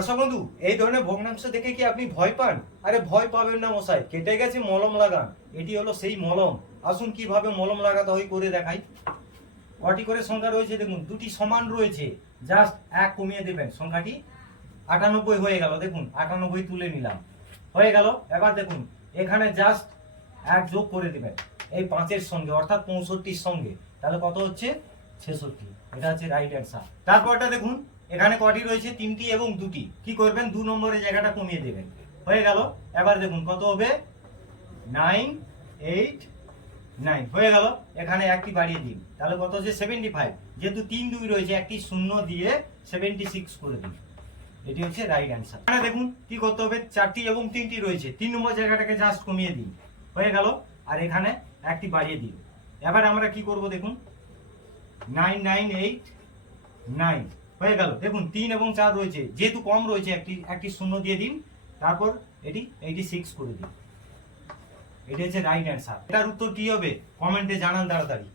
দর্শক বন্ধু, এই ধরনের ভগ্নাংশ দেখে কি আপনি ভয় পান? আরে ভয় পাবেন না মশাই, কেটে গেছে মলম লাগান। এটি হলো সেই মলম। আসুন কিভাবে মলম লাগাতে হয় করে দেখাই। কটি করে সংখ্যা রয়েছে দেখুন, দুটি সমান রয়েছে, জাস্ট এক কমিয়ে দেবেন, সংখ্যাটি 98 হয়ে গেল। দেখুন 98 তুলে নিলাম, হয়ে গেল। এবার দেখুন এখানে জাস্ট এক যোগ করে দেবেন এই 5-এর সঙ্গে, অর্থাৎ 65-র সঙ্গে, তাহলে কত হচ্ছে? 66। এটা হচ্ছে রাইট অ্যান্সার। তারপরটা দেখুন, এখানে কটি রয়েছে? 3টি এবং 2টি। কি করবেন? 2 নম্বরের জায়গাটা কমিয়ে দেবেন, হয়ে গেল। এবার দেখুন কত হবে? 989 হয়ে গেল। এখানে একটি বাড়িয়ে দিন, তাহলে কত হচ্ছে? 75। যেহেতু 3 2 রয়েছে, একটি শূন্য দিয়ে 76 করে দিন। এটি হচ্ছে রাইট অ্যান্সার। এখানে দেখুন কি করতে হবে, 4টি এবং 3টি রয়েছে, 3 নম্বর জায়গাটাকে জাস্ট কমিয়ে দিন, হয়ে গেল। আর এখানে একটি বাড়িয়ে দিন। এবার আমরা কি করব দেখুন, 9989 হয়ে গেল। দেখুন 3 এবং 4 রয়েছে, যেহেতু কম রয়েছে, একটি শূন্য দিয়ে দিন, তারপর এটি 86 করে দিন। এটি হচ্ছে রাইট অ্যান্সার। এটার উত্তর কি হবে কমেন্টে জানান তাড়াতাড়ি।